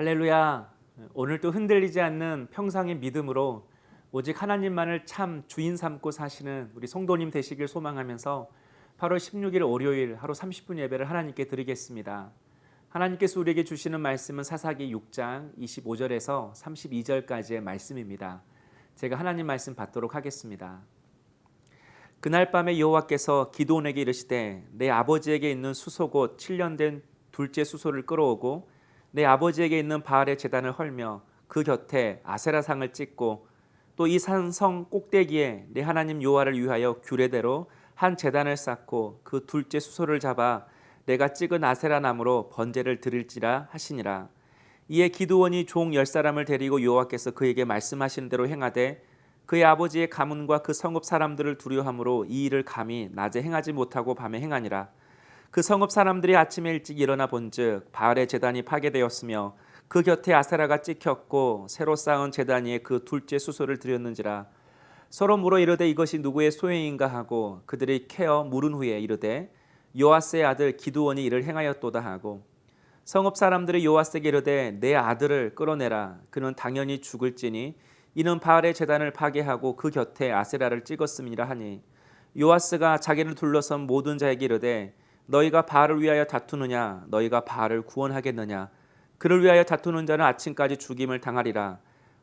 할렐루야. 오늘도 흔들리지 않는 평상의 믿음으로 오직 하나님만을 참 주인 삼고 사시는 우리 성도님 되시길 소망하면서 8월 16일 월요일 하루 30분 예배를 하나님께 드리겠습니다. 하나님께서 우리에게 주시는 말씀은 사사기 6장 25절에서 32절까지의 말씀입니다. 제가 하나님 말씀 받도록 하겠습니다. 그날 밤에 여호와께서 기드온에게 이르시되 내 아버지에게 있는 수소 곧 7년 된 둘째 수소를 끌어오고 내 아버지에게 있는 바알의 제단을 헐며 그 곁에 아세라상을 찍고 또 이 산성 꼭대기에 내 하나님 여호와를 위하여 규례대로 한 제단을 쌓고 그 둘째 수소를 잡아 내가 찍은 아세라 나무로 번제를 드릴지라 하시니라. 이에 기드온이 종 10사람을 데리고 여호와께서 그에게 말씀하신 대로 행하되 그의 아버지의 가문과 그 성읍 사람들을 두려워함으로 이 일을 감히 낮에 행하지 못하고 밤에 행하니라. 그 성읍 사람들이 아침에 일찍 일어나 본즉 바알의 제단이 파괴되었으며 그 곁에 아세라가 찍혔고 새로 쌓은 제단 위에 그 둘째 수소를 드렸는지라. 서로 물어 이르되 이것이 누구의 소행인가 하고 그들이 캐어 물은 후에 이르되 요아스의 아들 기드온이 이를 행하였도다 하고 성읍 사람들이 요아스에게 이르되 내 아들을 끌어내라. 그는 당연히 죽을지니 이는 바알의 제단을 파괴하고 그 곁에 아세라를 찍었음이라 하니 요아스가 자기를 둘러선 모든 자에게 이르되 너희가 바알을 위하여 다투느냐 너희가 바알을 구원하겠느냐 그를 위하여 다투는 자는 아침까지 죽임을 당하리라.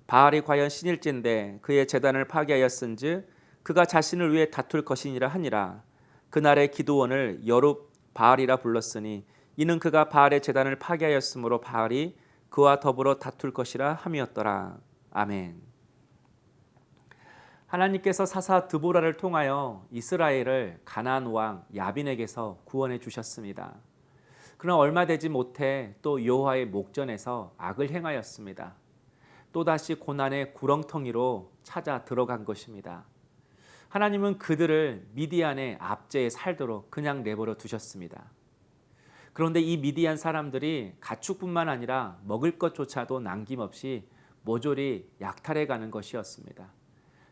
바알이 과연 신일진데 그의 제단을 파괴하였은즉 그가 자신을 위해 다툴 것이니라 하니라. 그날에 기드온을 여룹 바알이라 불렀으니 이는 그가 바알의 제단을 파괴하였으므로 바알이 그와 더불어 다툴 것이라 함이었더라. 아멘. 하나님께서 사사 드보라를 통하여 이스라엘을 가나안 왕 야빈에게서 구원해 주셨습니다. 그러나 얼마 되지 못해 또 여호와의 목전에서 악을 행하였습니다. 또다시 고난의 구렁텅이로 찾아 들어간 것입니다. 하나님은 그들을 미디안의 압제에 살도록 그냥 내버려 두셨습니다. 그런데 이 미디안 사람들이 가축뿐만 아니라 먹을 것조차도 남김없이 모조리 약탈해 가는 것이었습니다.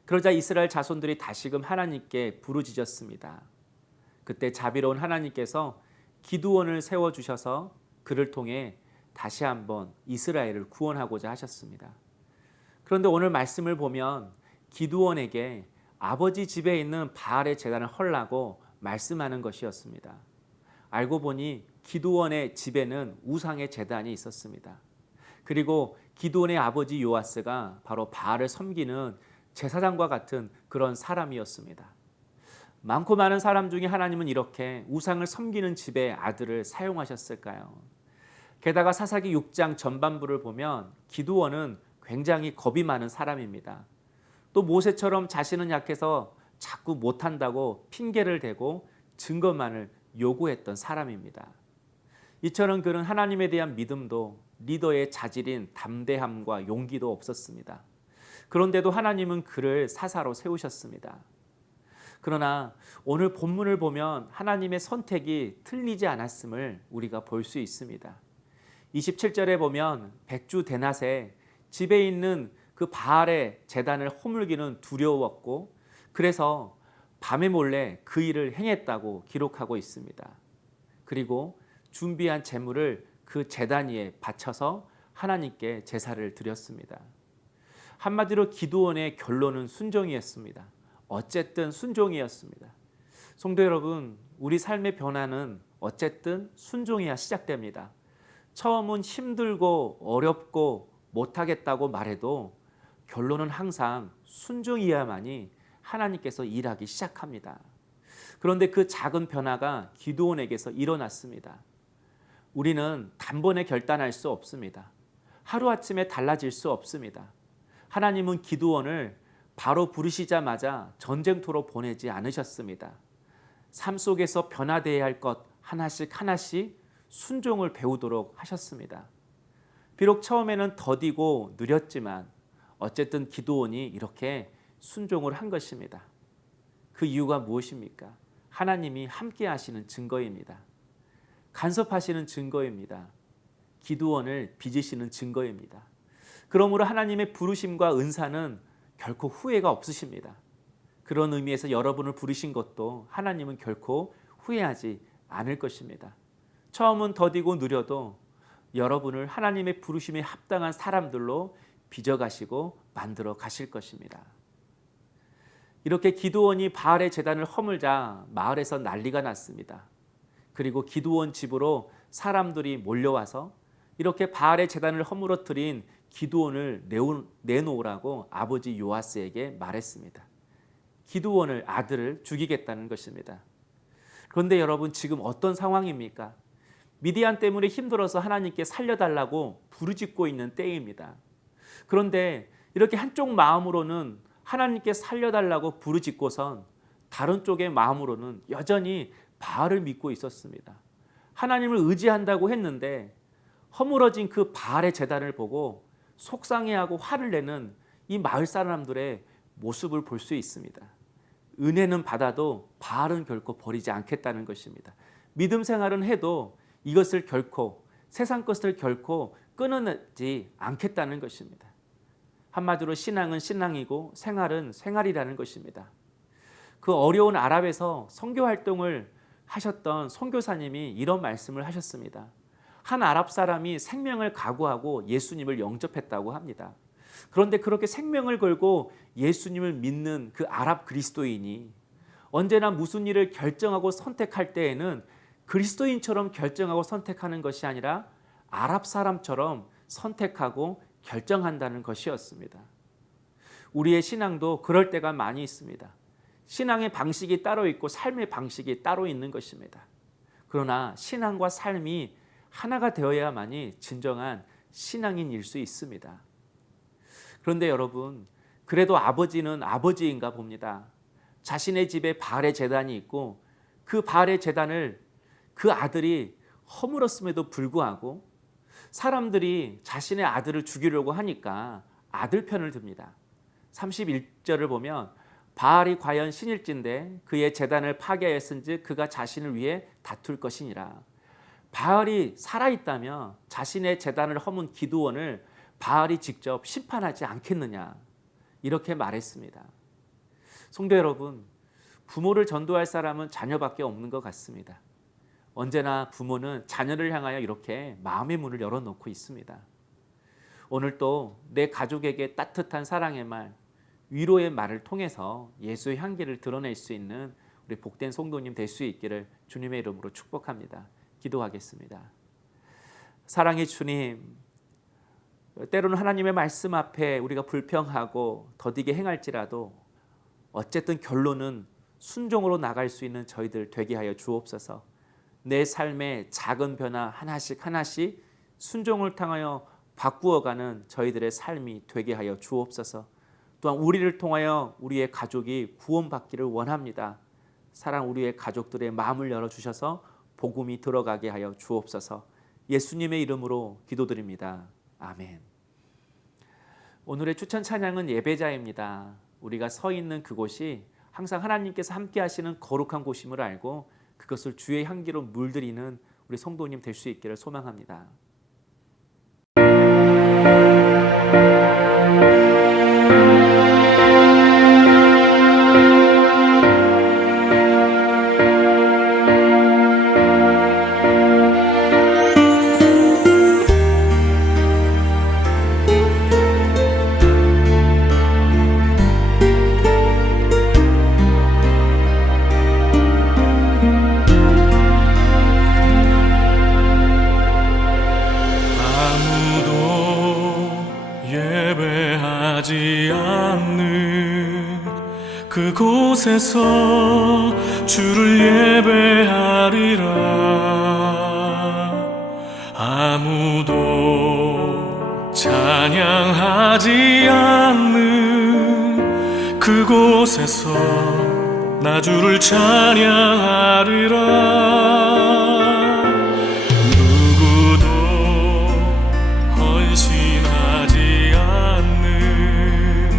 그러자 이스라엘 자손들이 다시금 하나님께 부르짖었습니다. 그때 자비로운 하나님께서 기드온을 세워주셔서 그를 통해 다시 한번 이스라엘을 구원하고자 하셨습니다. 그런데 오늘 말씀을 보면 기드온에게 아버지 집에 있는 바알의 제단을 헐라고 말씀하는 것이었습니다. 알고 보니 기드온의 집에는 우상의 제단이 있었습니다. 그리고 기드온의 아버지 요아스가 바로 바알을 섬기는 제사장과 같은 그런 사람이었습니다. 많고 많은 사람 중에 하나님은 이렇게 우상을 섬기는 집에 아들을 사용하셨을까요? 게다가 사사기 6장 전반부를 보면 기드온은 굉장히 겁이 많은 사람입니다. 또 모세처럼 자신은 약해서 자꾸 못한다고 핑계를 대고 증거만을 요구했던 사람입니다. 이처럼 그는 하나님에 대한 믿음도 리더의 자질인 담대함과 용기도 없었습니다. 그런데도 하나님은 그를 사사로 세우셨습니다. 그러나 오늘 본문을 보면 하나님의 선택이 틀리지 않았음을 우리가 볼 수 있습니다. 27절에 보면 백주 대낮에 집에 있는 그 바알의 제단을 허물기는 두려웠고 그래서 밤에 몰래 그 일을 행했다고 기록하고 있습니다. 그리고 준비한 제물을 그 제단 위에 바쳐서 하나님께 제사를 드렸습니다. 한마디로 기드온의 결론은 순종이었습니다. 어쨌든 순종이었습니다. 성도 여러분, 우리 삶의 변화는 어쨌든 순종해야 시작됩니다. 처음은 힘들고 어렵고 못하겠다고 말해도 결론은 항상 순종이어야만이 하나님께서 일하기 시작합니다. 그런데 그 작은 변화가 기드온에게서 일어났습니다. 우리는 단번에 결단할 수 없습니다. 하루아침에 달라질 수 없습니다. 하나님은 기드온을 바로 부르시자마자 전쟁터로 보내지 않으셨습니다. 삶 속에서 변화되어야 할 것 하나씩 하나씩 순종을 배우도록 하셨습니다. 비록 처음에는 더디고 느렸지만 어쨌든 기드온이 이렇게 순종을 한 것입니다. 그 이유가 무엇입니까? 하나님이 함께 하시는 증거입니다. 간섭하시는 증거입니다. 기드온을 빚으시는 증거입니다. 그러므로 하나님의 부르심과 은사는 결코 후회가 없으십니다. 그런 의미에서 여러분을 부르신 것도 하나님은 결코 후회하지 않을 것입니다. 처음은 더디고 느려도 여러분을 하나님의 부르심에 합당한 사람들로 빚어가시고 만들어 가실 것입니다. 이렇게 기드온이 바알의 제단을 허물자 마을에서 난리가 났습니다. 그리고 기드온 집으로 사람들이 몰려와서 이렇게 바알의 제단을 허물어뜨린 기드온을 내놓으라고 아버지 요아스에게 말했습니다. 기드온을, 아들을 죽이겠다는 것입니다. 그런데 여러분, 지금 어떤 상황입니까? 미디안 때문에 힘들어서 하나님께 살려달라고 부르짖고 있는 때입니다. 그런데 이렇게 한쪽 마음으로는 하나님께 살려달라고 부르짖고선 다른 쪽의 마음으로는 여전히 바알을 믿고 있었습니다. 하나님을 의지한다고 했는데 허물어진 그 바알의 제단을 보고 속상해하고 화를 내는 이 마을 사람들의 모습을 볼 수 있습니다. 은혜는 받아도 바알은 결코 버리지 않겠다는 것입니다. 믿음 생활은 해도 이것을 결코, 세상 것을 결코 끊어내지 않겠다는 것입니다. 한마디로 신앙은 신앙이고 생활은 생활이라는 것입니다. 그 어려운 아랍에서 선교 활동을 하셨던 선교사님이 이런 말씀을 하셨습니다. 한 아랍 사람이 생명을 각오하고 예수님을 영접했다고 합니다. 그런데 그렇게 생명을 걸고 예수님을 믿는 그 아랍 그리스도인이 언제나 무슨 일을 결정하고 선택할 때에는 그리스도인처럼 결정하고 선택하는 것이 아니라 아랍 사람처럼 선택하고 결정한다는 것이었습니다. 우리의 신앙도 그럴 때가 많이 있습니다. 신앙의 방식이 따로 있고 삶의 방식이 따로 있는 것입니다. 그러나 신앙과 삶이 하나가 되어야만이 진정한 신앙인일 수 있습니다. 그런데 여러분, 그래도 아버지는 아버지인가 봅니다. 자신의 집에 바알의 제단이 있고 그 바알의 제단을 그 아들이 허물었음에도 불구하고 사람들이 자신의 아들을 죽이려고 하니까 아들 편을 듭니다. 31절을 보면 바알이 과연 신일진데 그의 제단을 파괴하였은즉 그가 자신을 위해 다툴 것이니라. 바알이 살아있다면 자신의 제단을 허문 기드온을 바알이 직접 심판하지 않겠느냐, 이렇게 말했습니다. 성도 여러분, 부모를 전도할 사람은 자녀밖에 없는 것 같습니다. 언제나 부모는 자녀를 향하여 이렇게 마음의 문을 열어놓고 있습니다. 오늘 또 내 가족에게 따뜻한 사랑의 말, 위로의 말을 통해서 예수의 향기를 드러낼 수 있는 우리 복된 성도님 될 수 있기를 주님의 이름으로 축복합니다. 기도하겠습니다. 사랑의 주님, 때로는 하나님의 말씀 앞에 우리가 불평하고 더디게 행할지라도 어쨌든 결론은 순종으로 나갈 수 있는 저희들 되게 하여 주옵소서. 내 삶의 작은 변화 하나씩 하나씩 순종을 통하여 바꾸어가는 저희들의 삶이 되게 하여 주옵소서. 또한 우리를 통하여 우리의 가족이 구원받기를 원합니다. 사랑 우리의 가족들의 마음을 열어주셔서 복음이 들어가게 하여 주옵소서. 예수님의 이름으로 기도드립니다. 아멘. 오늘의 추천 찬양은 예배자입니다. 우리가 서 있는 그곳이 항상 하나님께서 함께 하시는 거룩한 곳임을 알고 그것을 주의 향기로 물들이는 우리 성도님 될 수 있기를 소망합니다. 그곳에서 주를 예배하리라. 아무도 찬양하지 않는 그곳에서 나 주를 찬양하리라. 누구도 헌신하지 않는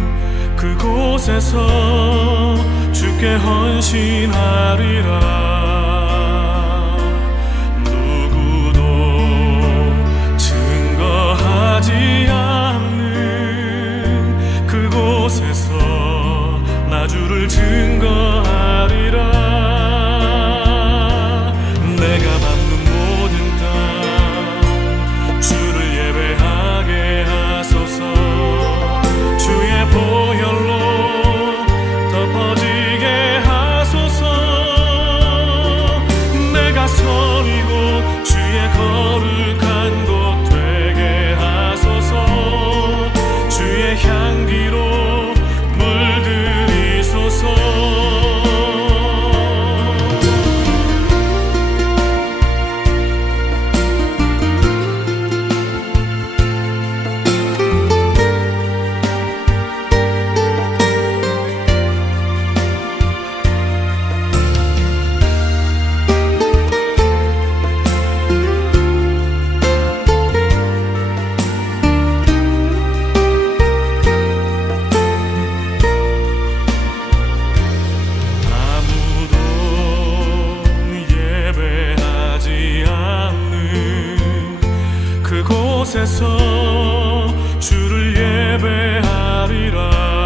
그곳에서 주께 헌신하리라. 누구도 증거하지 않는 그곳에서 나 주를 증거하리라. 내가 밟는 모든 땅 주 그곳에서 주를 예배하리라